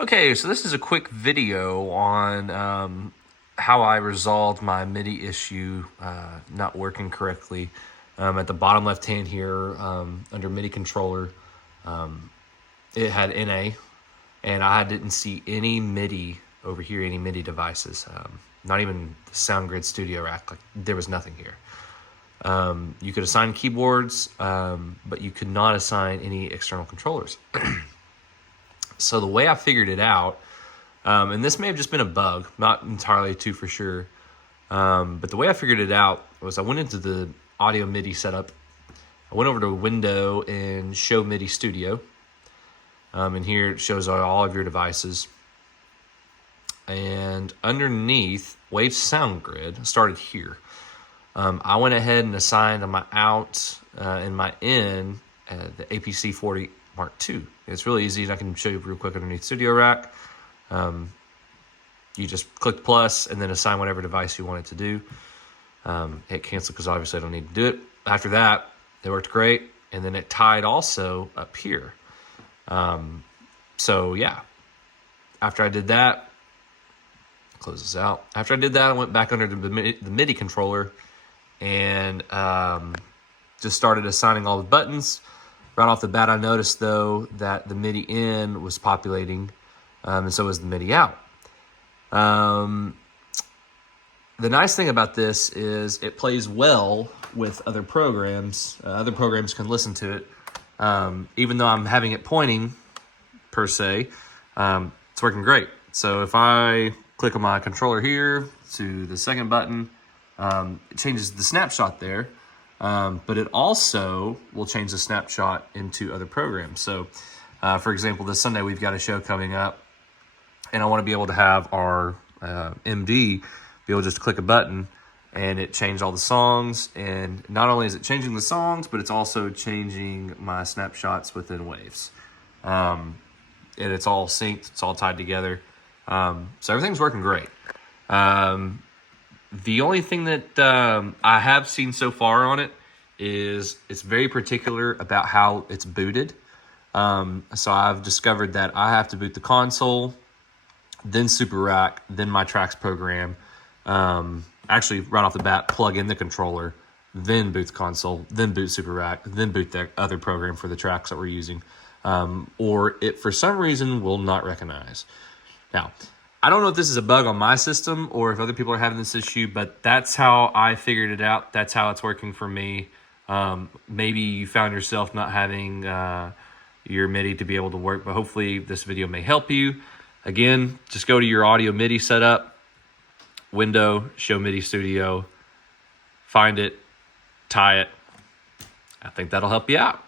Okay, so this is a quick video on how I resolved my MIDI issue not working correctly. At the bottom left hand here, under MIDI controller, it had NA, and I didn't see any MIDI over here, any MIDI devices. Not even the SoundGrid Studio Rack, like there was nothing here. You could assign keyboards, but you could not assign any external controllers. So the way I figured it out, and this may have just been a bug, not entirely too for sure, but the way I figured it out was I went into the audio MIDI setup. I went over to Window and Show MIDI Studio, and here it shows all of your devices. And underneath Wave Sound Grid, started here. I went ahead and assigned on my out and my in the APC 40 Mark II. It's really easy, and I can show you real quick underneath SuperRack. You just click plus and then assign whatever device you want it to do. Hit cancel because obviously I don't need to do it. After that, it worked great, and then it tied also up here. So yeah, after I did that, close this out. After I did that, I went back under the MIDI controller and just started assigning all the buttons. Right off the bat, I noticed, though, that the MIDI in was populating, and so was the MIDI out. The nice thing about this is it plays well with other programs. Other programs can listen to it. Even though I'm having it pointing, per se, it's working great. So if I click on my controller here to the second button, it changes the snapshot there. But it also will change the snapshot into other programs. So, for example, this Sunday we've got a show coming up, and I want to be able to have our MD be able to just click a button and it change all the songs. And not only is it changing the songs, but it's also changing my snapshots within Waves. And it's all synced, it's all tied together. So everything's working great. The only thing that I have seen so far on it is it's very particular about how it's booted. So I've discovered that I have to boot the console, then SuperRack, then my tracks program. Actually, right off the bat, plug in the controller, then boot the console, then boot SuperRack, then boot the other program for the tracks that we're using. Or it, for some reason, will not recognize. Now, I don't know if this is a bug on my system or if other people are having this issue, but that's how I figured it out. That's how it's working for me. Maybe you found yourself not having your MIDI to be able to work, but hopefully this video may help you. Again, just go to your audio MIDI setup, Window, Show MIDI Studio, find it, tie it. I think that'll help you out.